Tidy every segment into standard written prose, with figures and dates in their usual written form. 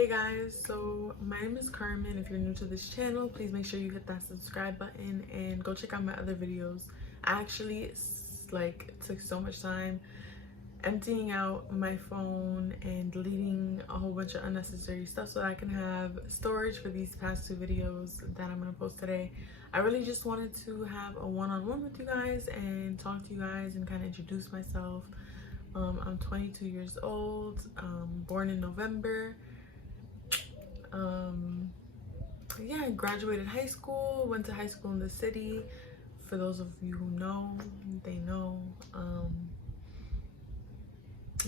Hey guys, so my name is Carmen. If you're new to this channel, please make sure you hit that subscribe button and go check out my other videos. I actually took so much time emptying out my phone and deleting a whole bunch of unnecessary stuff so that I can have storage for these past two videos that I'm gonna post today. I really just wanted to have a one-on-one with you guys and talk to you guys and kind of introduce myself. I'm 22 years old, born in November. Yeah, I graduated high school, went to high school in the city. For those of you who know, they know.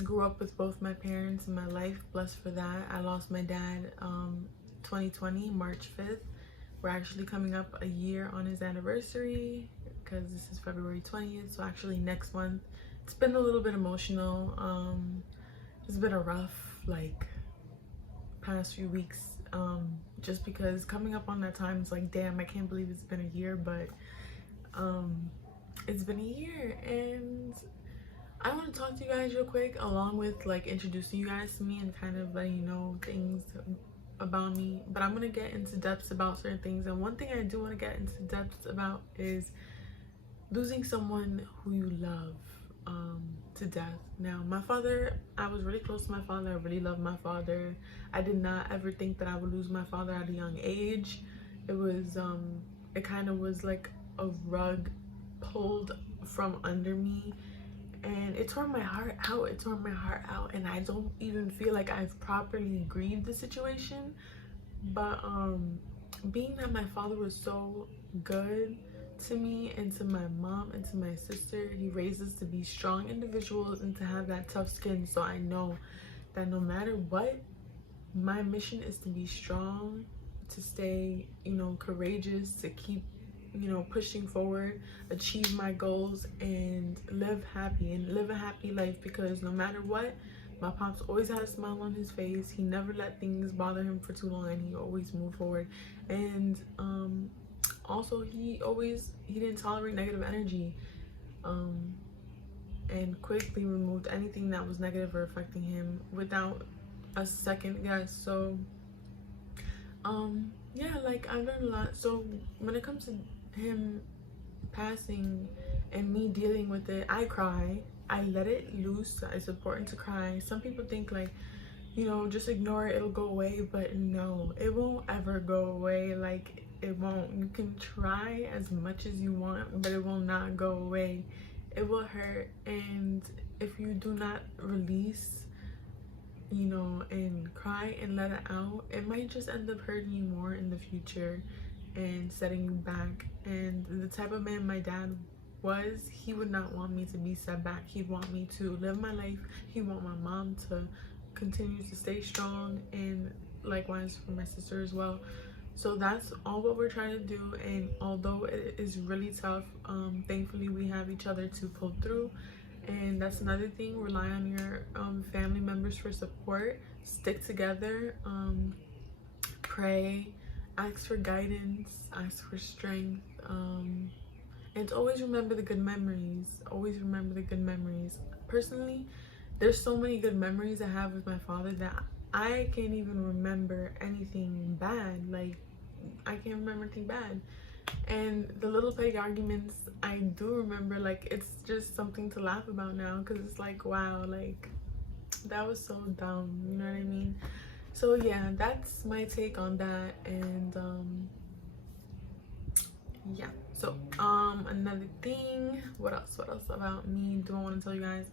Grew up with both my parents in my life, blessed for that. I lost my dad 2020, March 5th. We're actually coming up a year on his anniversary because this is February 20th, so actually next month. It's been a little bit emotional. It's been a rough past few weeks, just because coming up on that time, it's like, damn, I can't believe it's been a year. But it's been a year, and I want to talk to you guys real quick, along with introducing you guys to me and kind of letting you know things about me. But I'm gonna get into depths about certain things, and one thing I do want to get into depths about is losing someone who you love to death. Now, my father, I was really close to my father. I really loved my father. I did not ever think that I would lose my father at a young age. It was it kind of was like a rug pulled from under me, and it tore my heart out. And I don't even feel like I've properly grieved the situation. But being that my father was so good to me and to my mom and to my sister, he raised us to be strong individuals and to have that tough skin. So I know that no matter what, my mission is to be strong, to stay, courageous, to keep, pushing forward, achieve my goals, and live happy and live a happy life. Because no matter what, my pops always had a smile on his face. He never let things bother him for too long, and he always moved forward. And also, he didn't tolerate negative energy, and quickly removed anything that was negative or affecting him without a second guess. So yeah, I've learned a lot. So when it comes to him passing and me dealing with it, I cry. I let it loose. It's important to cry. Some people think just ignore it, it'll go away. But no, it won't ever go away. It won't. You can try as much as you want, but it will not go away. It will hurt. And if you do not release, and cry and let it out, it might just end up hurting you more in the future and setting you back. And the type of man my dad was, he would not want me to be set back. He'd want me to live my life. He'd want my mom to continue to stay strong, and likewise for my sister as well. So that's all what we're trying to do. And although it is really tough, thankfully we have each other to pull through. And that's another thing, rely on your family members for support. Stick together, pray, ask for guidance, ask for strength, and always remember the good memories. Always remember the good memories. Personally, there's so many good memories I have with my father that I can't even remember anything bad. I can't remember anything bad. And the little petty arguments I do remember, it's just something to laugh about now, because it's wow, that was so dumb, you know what I mean? So yeah, that's my take on that. And yeah, so another thing, what else about me do I want to tell you guys?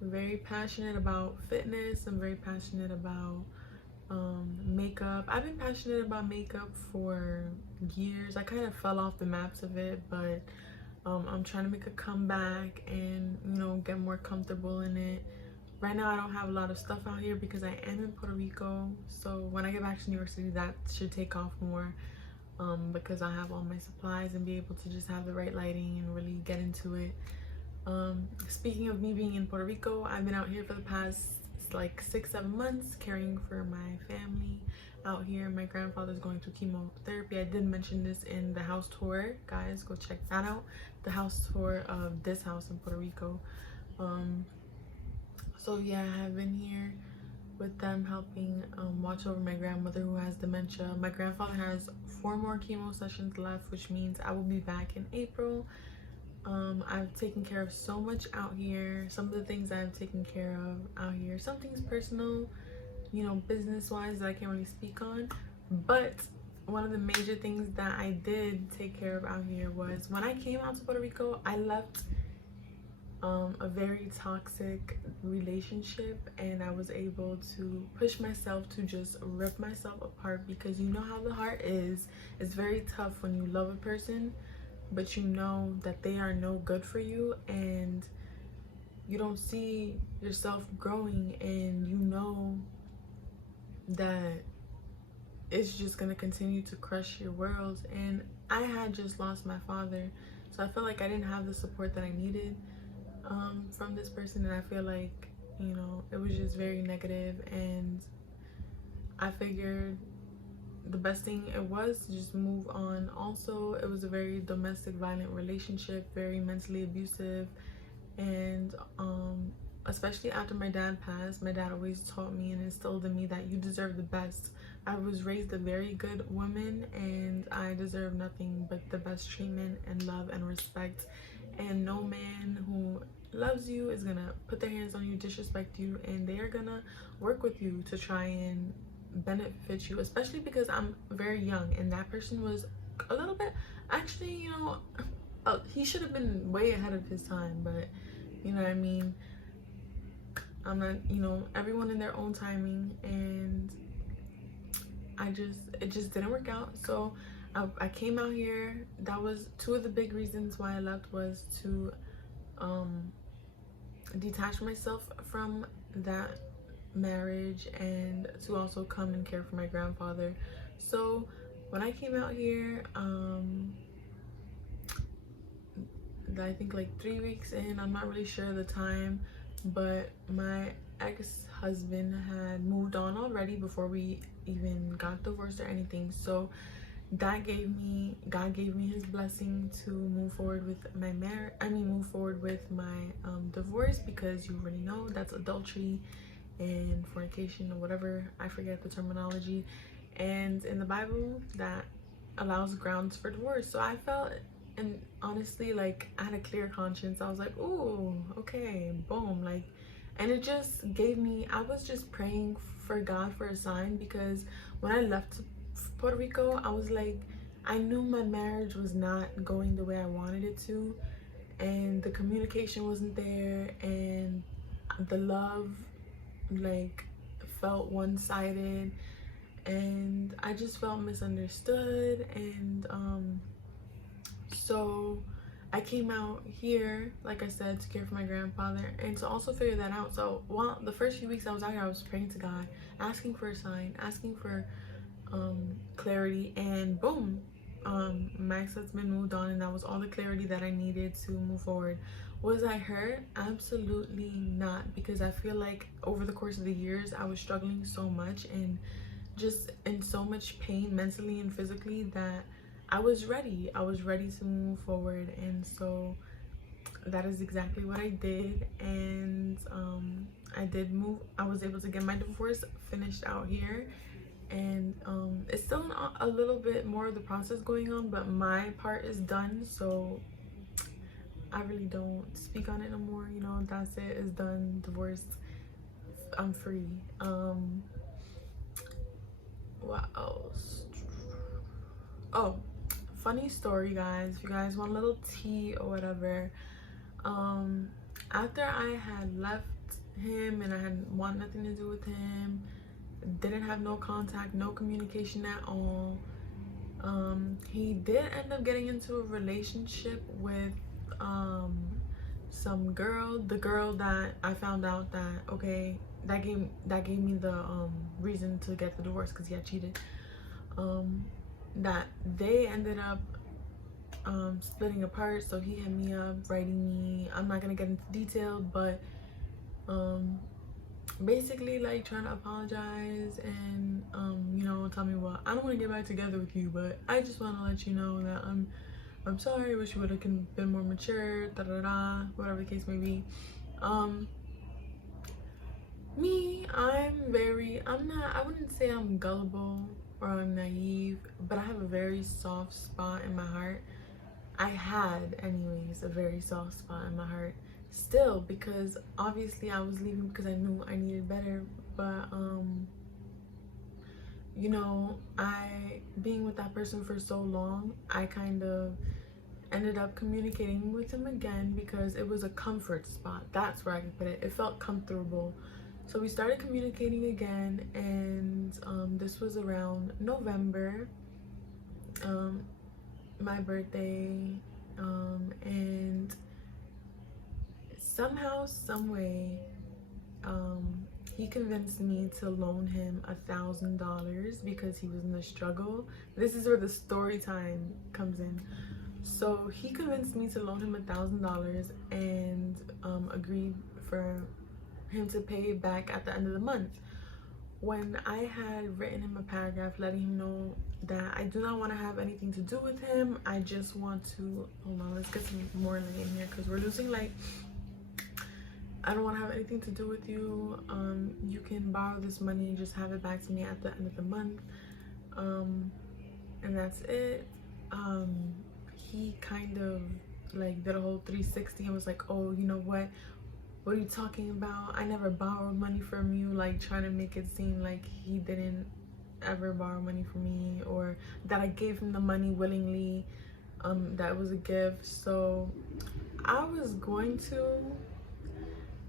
I'm very passionate about fitness. I'm very passionate about makeup. I've been passionate about makeup for years. I kind of fell off the maps of it, but I'm trying to make a comeback and get more comfortable in it. Right now I don't have a lot of stuff out here because I am in Puerto Rico, so when I get back to New York City, that should take off more, because I have all my supplies and be able to just have the right lighting and really get into it. Speaking of me being in Puerto Rico, I've been out here for the past 6-7 months caring for my family out here. My grandfather's going through chemotherapy. I did mention this in the house tour, guys, go check that out, the house tour of this house in Puerto Rico. So yeah, I have been here with them helping watch over my grandmother who has dementia. My grandfather has 4 more chemo sessions left, which means I will be back in April. I've taken care of so much out here. Some of the things I've taken care of out here, some things personal, you know, business wise, that I can't really speak on. But one of the major things that I did take care of out here was when I came out to Puerto Rico, I left a very toxic relationship, and I was able to push myself to just rip myself apart, because you know how the heart is. It's very tough when you love a person but you know that they are no good for you, and you don't see yourself growing, and you know that it's just gonna continue to crush your world. And I had just lost my father, so I felt like I didn't have the support that I needed from this person, and I feel like, you know, it was just very negative, and I figured the best thing it was to just move on. Also, it was a very domestic violent relationship, very mentally abusive, and especially after my dad passed, my dad always taught me and instilled in me that you deserve the best. I was raised a very good woman, and I deserve nothing but the best treatment and love and respect, and no man who loves you is gonna put their hands on you, disrespect you, and they are gonna work with you to try and benefit you, especially because I'm very young, and that person was a little bit, actually, you know, he should have been way ahead of his time, but you know what I mean, I'm not, you know, everyone in their own timing, and it just didn't work out. So I came out here. That was 2 of the big reasons why I left, was to detach myself from that marriage, and to also come and care for my grandfather. So when I came out here, I think like 3 weeks in, I'm not really sure the time, but my ex-husband had moved on already before we even got divorced or anything. So that God gave me his blessing to move forward with my move forward with my divorce, because you already know that's adultery and fornication or whatever, I forget the terminology, and in the Bible that allows grounds for divorce. So I felt, and honestly, like, I had a clear conscience. I was like, ooh, okay, boom, like, and it just gave me, I was just praying for God for a sign, because when I left Puerto Rico, I was like, I knew my marriage was not going the way I wanted it to, and the communication wasn't there, and the love, like, felt one-sided, and I just felt misunderstood. And so I came out here, like I said, to care for my grandfather and to also figure that out. So while the first few weeks I was out here, I was praying to God, asking for a sign, asking for clarity, and boom, my ex-husband moved on, and that was all the clarity that I needed to move forward. Was I hurt? Absolutely not, because I feel like over the course of the years I was struggling so much and just in so much pain mentally and physically that I was ready to move forward. And so that is exactly what I did. And I did move. I was able to get my divorce finished out here, and it's still a little bit more of the process going on, but my part is done, so I really don't speak on it no more. You know, that's it, it's done, divorced, I'm free. What else? Oh, funny story, guys, if you guys want a little tea or whatever. After I had left him and I had want nothing to do with him, didn't have no contact, no communication at all, he did end up getting into a relationship with some girl, the girl that I found out that, okay, that gave me the reason to get the divorce, because he had cheated. That they ended up splitting apart. So he hit me up, writing me, I'm not gonna get into detail, but basically like trying to apologize and you know, tell me, well, I don't want to get back together with you, but I just want to let you know that I'm sorry, wish you would have been more mature, da da da, whatever the case may be. Me, I wouldn't say I'm gullible or I'm naive, but I have a very soft spot in my heart. I had, anyways, a very soft spot in my heart still, because obviously I was leaving because I knew I needed better. But you know, I being with that person for so long, I kind of ended up communicating with him again because it was a comfort spot. That's where I could put it. It felt comfortable. So we started communicating again, and this was around November, um, my birthday, and somehow, some way, he convinced me to loan him $1,000 because he was in a struggle. This is where the story time comes in. So he convinced me to loan him $1,000 and agreed for him to pay back at the end of the month. When I had written him a paragraph letting him know that I do not want to have anything to do with him, I just want to, hold on, let's get some more light in here because we're losing light. I don't want to have anything to do with you. You can borrow this money and just have it back to me at the end of the month. And that's it. He kind of like did a whole 360 and was like, oh, you know what are you talking about? I never borrowed money from you, like trying to make it seem like he didn't ever borrow money from me, or that I gave him the money willingly, that was a gift. So I was going to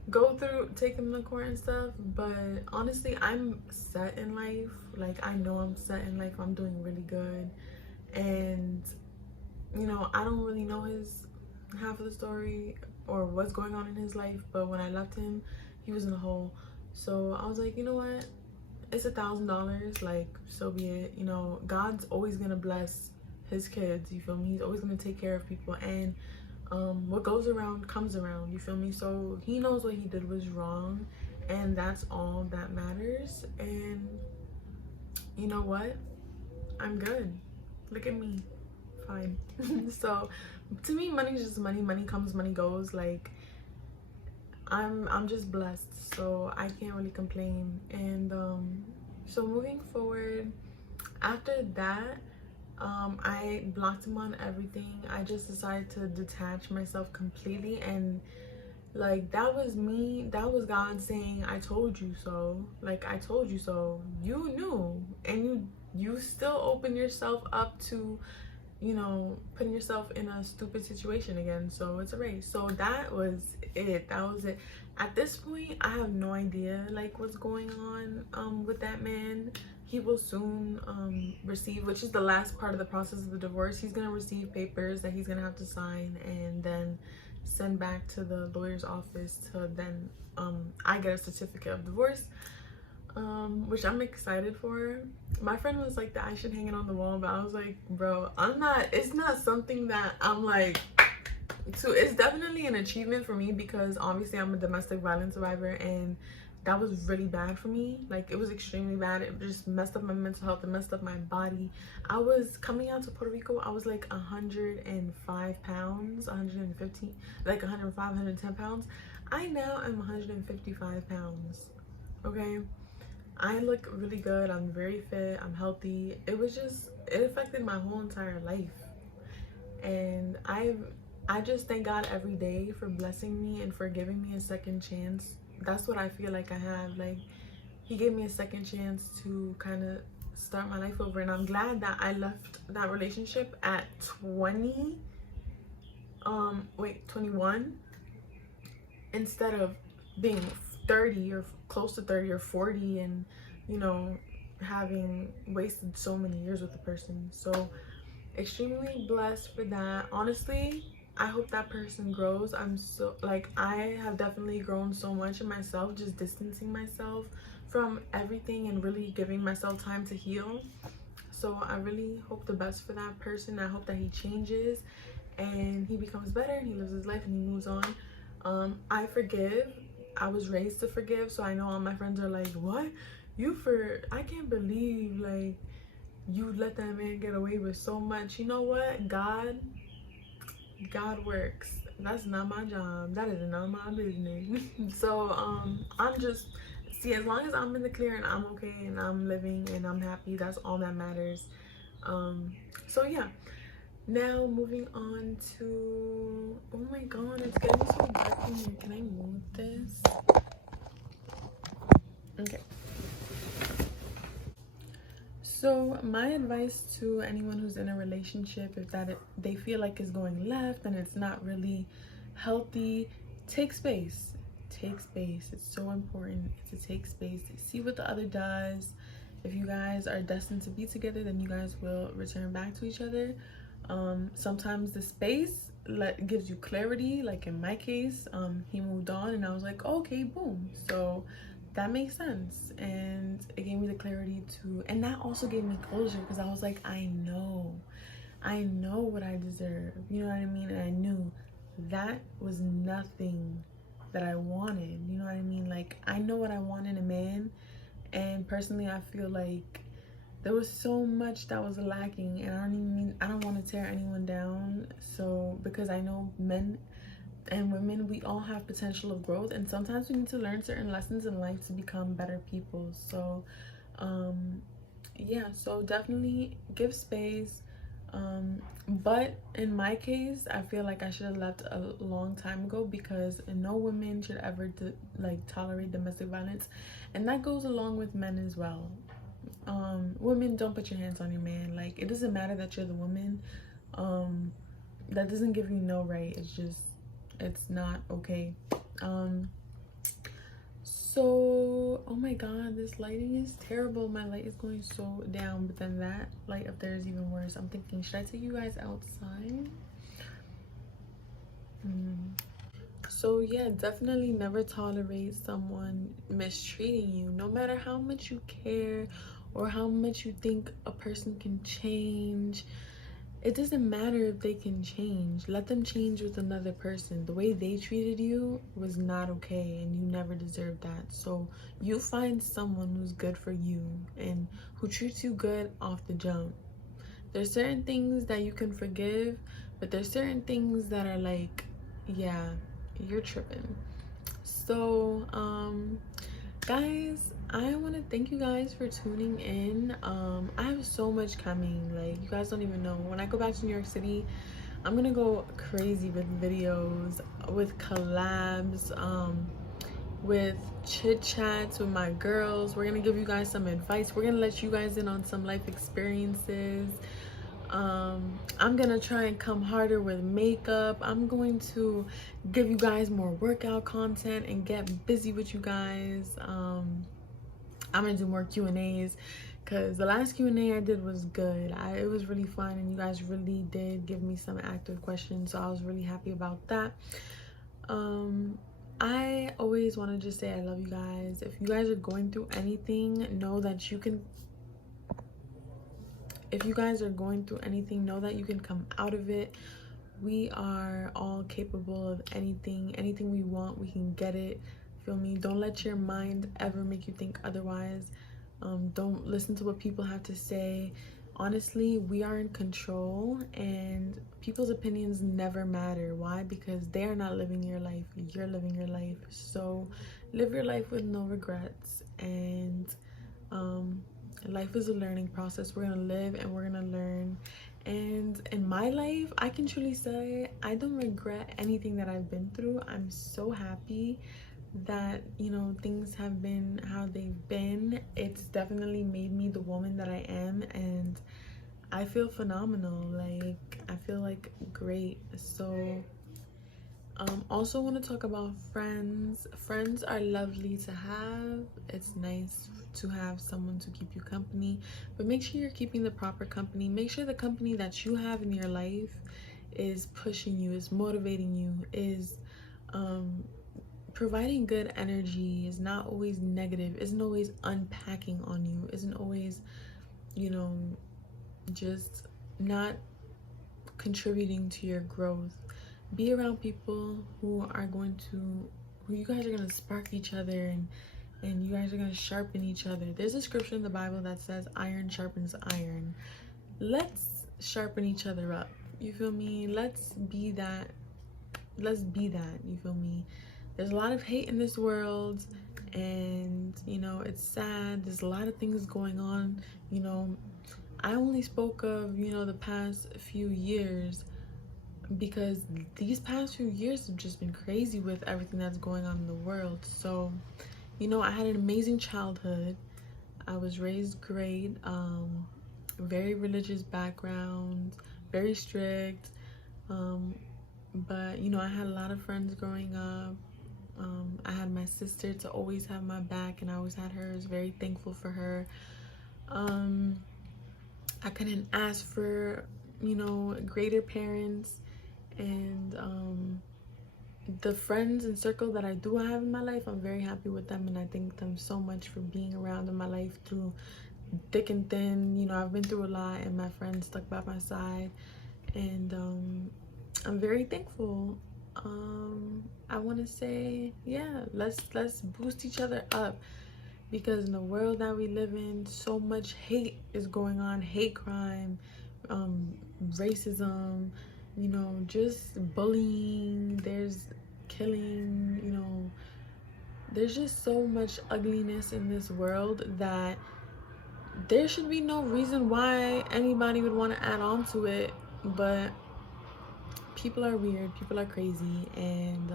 go through, take him to court and stuff, but honestly, I'm set in life. Like, I know I'm set in life. I'm doing really good, and you know, I don't really know his half of the story or what's going on in his life, but when I left him, he was in a hole. So I was like, you know what, it's $1,000, like, so be it. You know, God's always gonna bless his kids, you feel me? He's always gonna take care of people, and what goes around comes around, you feel me? So he knows what he did was wrong, and that's all that matters. And you know what, I'm good. Look at me, fine. So to me, money is just money. Money comes, money goes. Like, I'm just blessed, so I can't really complain. And so moving forward, after that, I blocked him on everything. I just decided to detach myself completely, and like, that was me, that was God saying, I told you so. Like, I told you so. You knew, and you still open yourself up to, you know, putting yourself in a stupid situation again. So it's a race. So that was it. That was it. At this point, I have no idea like what's going on with that man. He will soon receive, which is the last part of the process of the divorce, he's gonna receive papers that he's gonna have to sign and then send back to the lawyer's office to then I get a certificate of divorce, which I'm excited for. My friend was like that I should hang it on the wall, but I was like, bro, it's not something that I'm like it's definitely an achievement for me, because obviously I'm a domestic violence survivor, and that was really bad for me. Like, it was extremely bad. It just messed up my mental health. It messed up my body. I was coming out to Puerto Rico, I was like 105 pounds, 115, like 105, 110 pounds. I now am 155 pounds. Okay, I look really good. I'm very fit. I'm healthy. It affected my whole entire life. And I just thank God every day for blessing me and for giving me a second chance. That's what I feel like I have. Like, he gave me a second chance to kind of start my life over. And I'm glad that I left that relationship at 21 instead of being 30 or close to 30 or 40, and you know, having wasted so many years with the person. So extremely blessed for that. Honestly, I hope that person grows. I'm so, like, I have definitely grown so much in myself, just distancing myself from everything and really giving myself time to heal. So I really hope the best for that person. I hope that he changes and he becomes better and he lives his life and he moves on. I forgive. I was raised to forgive, so I know all my friends are like, what? I can't believe like you let that man get away with so much. You know what? God works. That's not my job. That is not my business. So I'm just see, as long as I'm in the clear and I'm okay and I'm living and I'm happy, that's all that matters. So yeah, now moving on to, oh my god, it's getting so dark in here. Can I move this? Okay. So my advice to anyone who's in a relationship, if they feel like it's going left and it's not really healthy, take space. Take space. It's so important to take space, see what the other does. If you guys are destined to be together, then you guys will return back to each other. Sometimes the space gives you clarity. Like in my case, he moved on and I was like, okay, boom. So that makes sense, and it gave me the clarity to, and that also gave me closure, because I was like, I know what I deserve, you know what I mean? And I knew that was nothing that I wanted, you know what I mean? Like, I know what I want in a man, and personally I feel like there was so much that was lacking, and I don't want to tear anyone down, so because I know men and women, we all have potential of growth, and sometimes we need to learn certain lessons in life to become better people. So yeah, so definitely give space. But in my case, I feel like I should have left a long time ago, because no woman should ever tolerate domestic violence, and that goes along with men as well. Women, don't put your hands on your man. Like, it doesn't matter that you're the woman. That doesn't give you no right. It's not okay. So, oh my god, this lighting is terrible. My light is going so down, but then that light up there is even worse. I'm thinking, should I take you guys outside? So yeah, definitely never tolerate someone mistreating you, no matter how much you care or how much you think a person can change. It doesn't matter if they can change. Let them change with another person. The way they treated you was not okay, and you never deserved that. So you find someone who's good for you and who treats you good off the jump. There's certain things that you can forgive, but there's certain things that are like, yeah, you're tripping. So guys, I want to thank you guys for tuning in. I have so much coming, like, you guys don't even know. When I go back to New York City, I'm gonna go crazy with videos, with collabs, with chit chats with my girls. We're gonna give you guys some advice. We're gonna let you guys in on some life experiences. I'm gonna try and come harder with makeup. I'm going to give you guys more workout content and get busy with you guys. I'm gonna do more Q&As, because the last Q&A I did was good. It was really fun, and you guys really did give me some active questions, so I was really happy about that. I always want to just say I love you guys. If you guys are going through anything, know that you can come out of it. We are all capable of anything we want, we can get it. Feel me? Don't let your mind ever make you think otherwise. Don't listen to what people have to say. Honestly, we are in control, and people's opinions never matter. Why? Because they are not living your life, you're living your life. So live your life with no regrets, and life is a learning process. We're gonna live and we're gonna learn. And in my life, I can truly say I don't regret anything that I've been through. I'm so happy that, you know, things have been how they've been. It's definitely made me the woman that I am, and I feel phenomenal. Like, I feel like great. So also want to talk about friends. Friends are lovely to have. It's nice to have someone to keep you company, but make sure you're keeping the proper company. Make sure the company that you have in your life is pushing you, is motivating you, is providing good energy, is not always negative, isn't always unpacking on you, isn't always, you know, just not contributing to your growth. Be around people who you guys are going to spark each other, and you guys are going to sharpen each other. There's a scripture in the Bible that says iron sharpens iron. Let's sharpen each other up, you feel me? Let's be that, you feel me? There's a lot of hate in this world, And you know, it's sad. There's a lot of things going on. You know, I only spoke of, you know, the past few years because these past few years have just been crazy with everything that's going on in the world. So, you know, I had an amazing childhood. I was raised great, very religious background, very strict. But you know, I had a lot of friends growing up. I had my sister to always have my back, and I always had her. I was very thankful for her. I couldn't ask for, you know, greater parents. And the friends and circle that I do have in my life, I'm very happy with them, and I thank them so much for being around in my life through thick and thin. You know, I've been through a lot, and my friends stuck by my side, and I'm very thankful. I want to say, yeah, let's boost each other up, because in the world that we live in, so much hate is going on, hate crime, racism, you know, just bullying, there's killing, you know, there's just so much ugliness in this world that there should be no reason why anybody would want to add on to it. But people are weird, people are crazy, and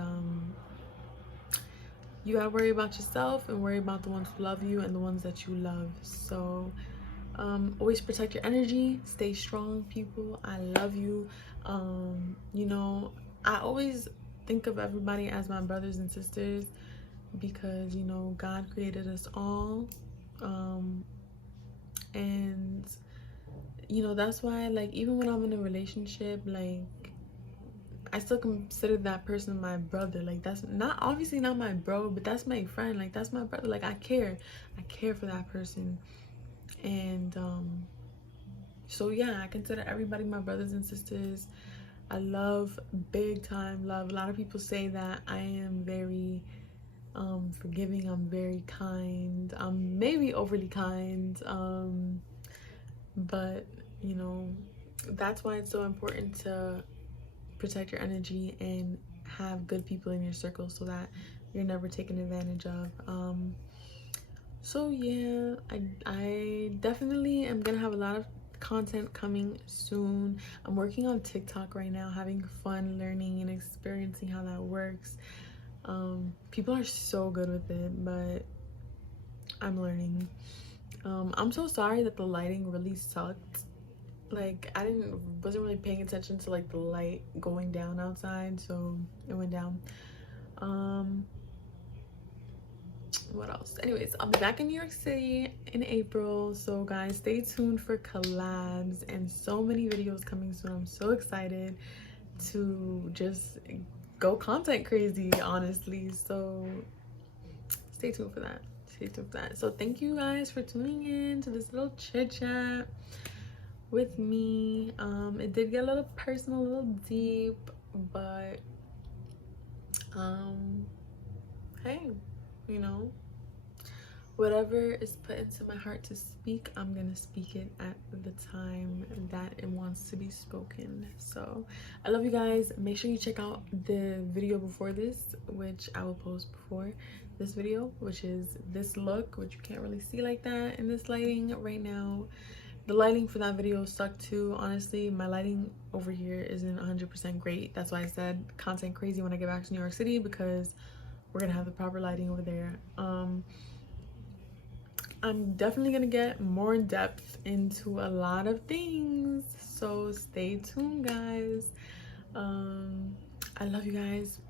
you gotta worry about yourself and worry about the ones who love you and the ones that you love. So always protect your energy, stay strong, people. I love you. You know, I always think of everybody as my brothers and sisters, because you know, God created us all. And you know, that's why, like, even when I'm in a relationship, like, I still consider that person my brother. Like, that's not obviously not my bro, but that's my friend. Like, that's my brother. Like, I care for that person. And so yeah, I consider everybody my brothers and sisters. I love, big time love. A lot of people say that I am very forgiving, I'm very kind, I'm maybe overly kind, but you know, that's why it's so important to protect your energy and have good people in your circle, so that you're never taken advantage of. So yeah, I definitely am gonna have a lot of content coming soon. I'm working on TikTok right now, having fun learning and experiencing how that works. People are so good with it, but I'm learning. I'm so sorry that the lighting really sucked. Like, wasn't really paying attention to like the light going down outside, so it went down. What else? Anyways, I'll be back in New York City in April, so guys, stay tuned for collabs and so many videos coming soon. I'm so excited to just go content crazy, honestly. So stay tuned for that. So thank you guys for tuning in to this little chit chat with me. It did get a little personal, a little deep, but hey, you know, whatever is put into my heart to speak, I'm gonna speak it at the time that it wants to be spoken. So I love you guys. Make sure you check out the video before this, which I will post before this video, which is this look, which you can't really see like that in this lighting right now. The lighting for that video sucked too, honestly. My lighting over here isn't 100% great. That's why I said content crazy when I get back to New York City, because we're gonna have the proper lighting over there. I'm definitely gonna get more in depth into a lot of things, so stay tuned, guys. I love you guys.